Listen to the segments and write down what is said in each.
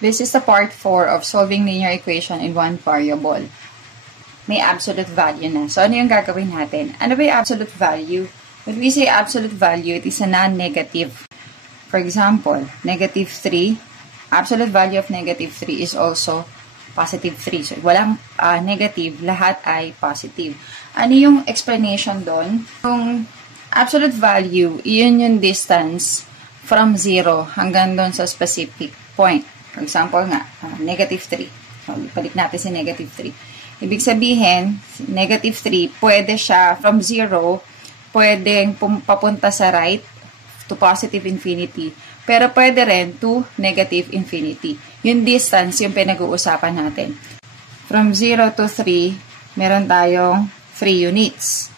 This is the part 4 of solving linear equation in one variable. May absolute value na. So, ano yung gagawin natin? Ano ba yung absolute value? When we say absolute value, it is a non-negative. For example, negative 3. Absolute value of negative 3 is also positive 3. So, walang negative, lahat ay positive. Ano yung explanation doon? Yung absolute value, yun yung distance from 0 hanggang doon sa specific point. For example nga, negative 3. So, balik natin si negative 3. Ibig sabihin, negative 3, pwede siya from 0, pwedeng papunta sa right to positive infinity. Pero pwede rin to negative infinity. Yung distance, yung pinag-uusapan natin. From 0 to 3, meron tayong 3 units.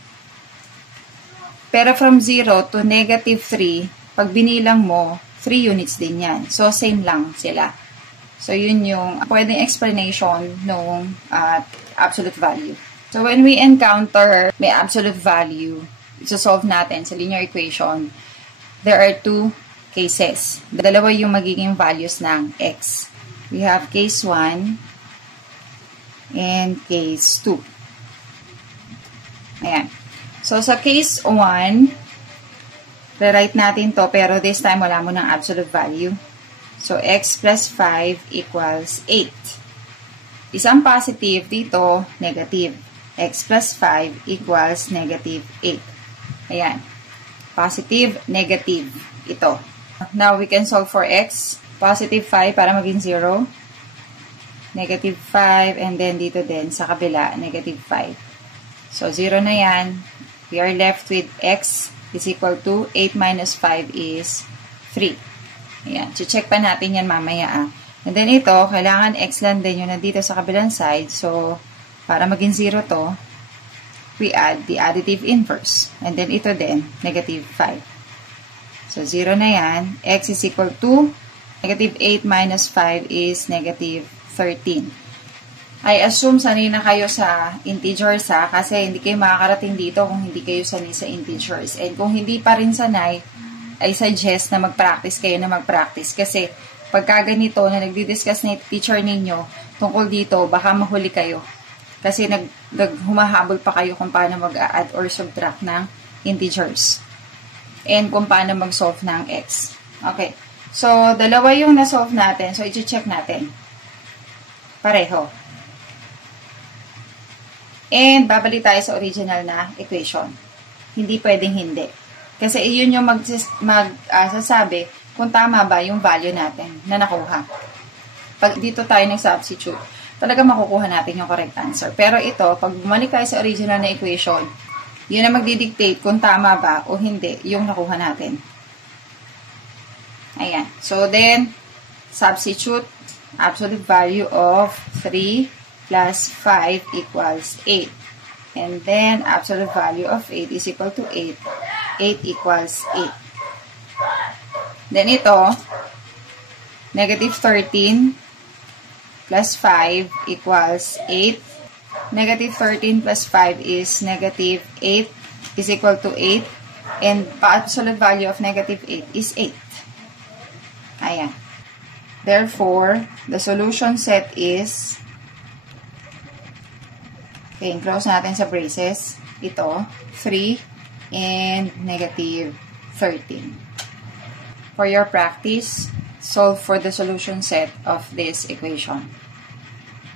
Pero from 0 to negative 3, pag binilang mo, 3 units din yan. So, same lang sila. So, yun yung pwedeng explanation ng absolute value. So, when we encounter may absolute value, isosolve natin sa linear equation, there are two cases. Dalawa yung magiging values ng x. We have case 1 and case 2. Ayan. So, sa case 1, rewrite natin to, pero this time wala mo ng absolute value. So, x plus 5 equals 8. Isang positive dito, negative. X plus 5 equals negative 8. Ayan. Positive, negative. Ito. Now, we can solve for x. Positive 5 para maging 0. Negative 5, and then dito din, sa kabila, negative 5. So, 0 na yan. We are left with x is equal to 8 minus 5 is 3. Ayan. Check pa natin yan mamaya. And then ito, kailangan x lang din yung nandito sa kabilang side. So, para maging 0 to, we add the additive inverse. And then ito din, negative 5. So, 0 na yan. X is equal to negative 8 minus 5 is negative 13. I assume sanay na kayo sa integers kasi hindi kayo makakarating dito kung hindi kayo sanay sa integers. And kung hindi pa rin sanay, I suggest na mag-practice kayo na mag-practice. Kasi pagka ganito na nagdi-discuss na teacher ninyo tungkol dito, baka mahuli kayo. Kasi humahabol pa kayo kung paano mag-add or subtract ng integers. And kung paano mag-solve ng x. Okay. So, dalawa yung na-solve natin. So, i-check natin. Pareho. And, babalik tayo sa original na equation. Hindi pwedeng hindi. Kasi yun yung magsasabi kung tama ba yung value natin na nakuha. Pag dito tayo nag-substitute, talaga makukuha natin yung correct answer. Pero ito, pag bumalik tayo sa original na equation, yun ang magdidictate kung tama ba o hindi yung nakuha natin. Ayan. So, then, substitute absolute value of 3 plus 5 equals 8. And then, absolute value of 8 is equal to 8. 8 equals 8. Then ito, negative 13 plus 5 equals 8. Negative 13 plus 5 is negative 8 is equal to 8. And absolute value of negative 8 is 8. Ayan. Therefore, the solution set is, okay, close natin sa braces. Ito, 3 and negative 13. For your practice, solve for the solution set of this equation.